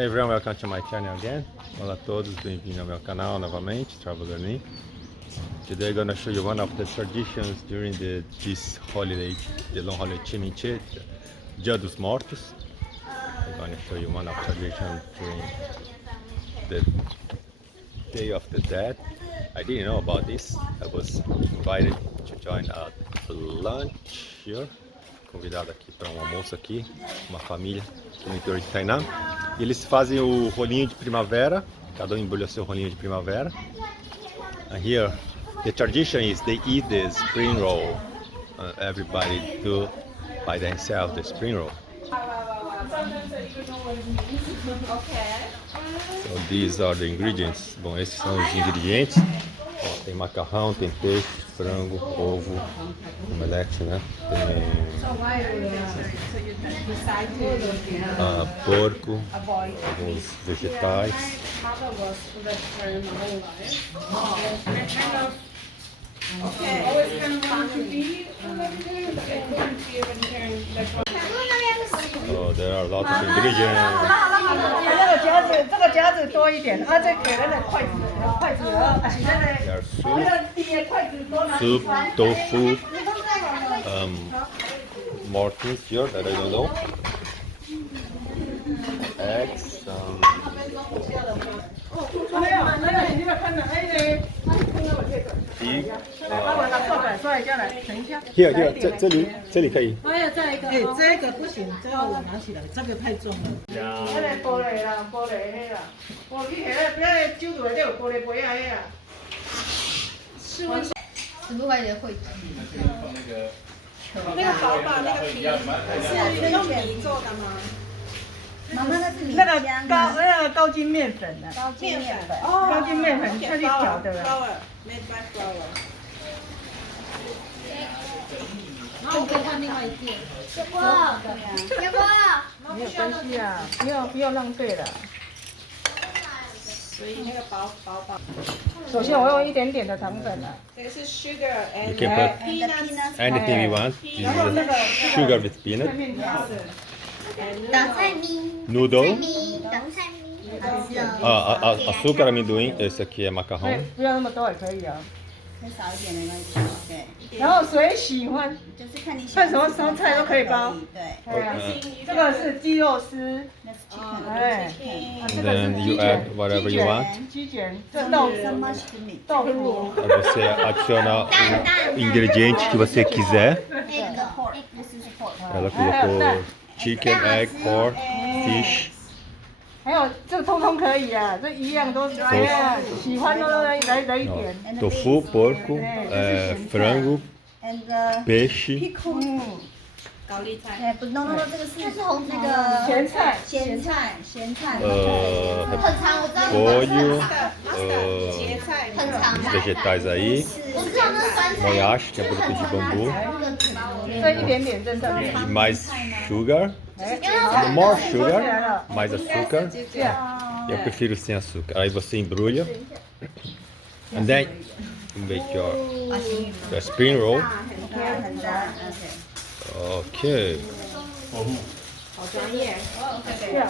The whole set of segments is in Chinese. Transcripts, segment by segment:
Hey everyone, welcome to my channel again. Olá a todos, bem-vindos ao meu canal novamente, Traveler Me. Today I'm gonna show you one of the traditions during this holiday, the long holiday Chiminche, Dia dos Mortos. I'm gonna show you one of traditions during the Day of the Dead. I didn't know about this. I was invited to join a lunch here. Convidado aqui para um almoço aqui, uma família aqui no interior de Tainan. E eles fazem o rolinho de primavera, cada um embrulha seu rolinho de primavera. And here, the tradition is they eat the spring roll. Everybody do by themselves the spring roll. So these are the ingredients. Bom, esses são os ingredientes. Ó, tem macarrão, tem peixe, frango, ovo, omelete, né? Tem porco, alguns vegetais. Oh, there are lots of ingredients. 这个夹子多一点，这给人的筷子Soup, tofu, more things here that I don't know. Eggs, pig. Here, 这里可以。还有再一个，这个不行，这个我拿起来，这个太重了。那个玻璃啦，玻璃黑啦，玻璃黑啦，不要酒度就有玻璃杯啊黑啦。室温10度还得会。那个薄吧，那个皮是用米做的吗？妈妈那是米浆那个高筋面粉的，高筋面粉下去调的了。然后我可以换另外一件。结果，没有关系啊，不要浪费了。所以那个薄。首先我用一点点的糖粉了。这个是 sugar and peanuts. Anything you want. This is sugar with peanut. 倒菜米 Noodle. 倒菜米 Açúcar amendoim. Esse aqui é macarrão. 不要那么多也可以啊。再少一点没关系，对。然后随喜欢，就是看你喜看什欢么生菜都可以包。对。对啊，这个是鸡肉丝，那是 chicken。哎， Then you add whatever you want. 鸡卷，这豆腐。Você adiciona o ingrediente que você quiser. Ela colocou chicken, egg, pork, fish. 还有这通通可以啊，这一样都来啊，喜欢都来一点。Tofu, porco, frango, peixe. 高丽菜。不，no， 这个是红那个咸菜。很长，我知道。Folho, 茄菜。很长。vegetais aí. 我知道那是酸菜。Moyash, que é produto de bambu. 这一点点真的。 E mais sugar. More sugar, mais açúcar. Eu prefiro sem açúcar. Aí você embrulha. And then you make your spring roll. Okay. 好专业。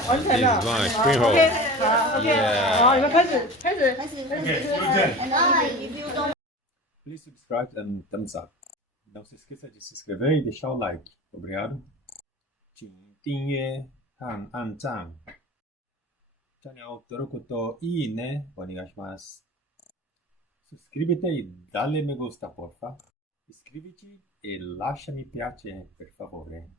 完成 This 了。 is my spring roll. OK， 好，你们开始。Please subscribe and thumbs up. Não se esqueça de se inscrever e deixar o like. Obrigado. 请订阅和按赞。チャンネル登録といいねお願いします。Suscríbete e dale me gusta, porfa. Iscriviti e lasciami piace, per favore.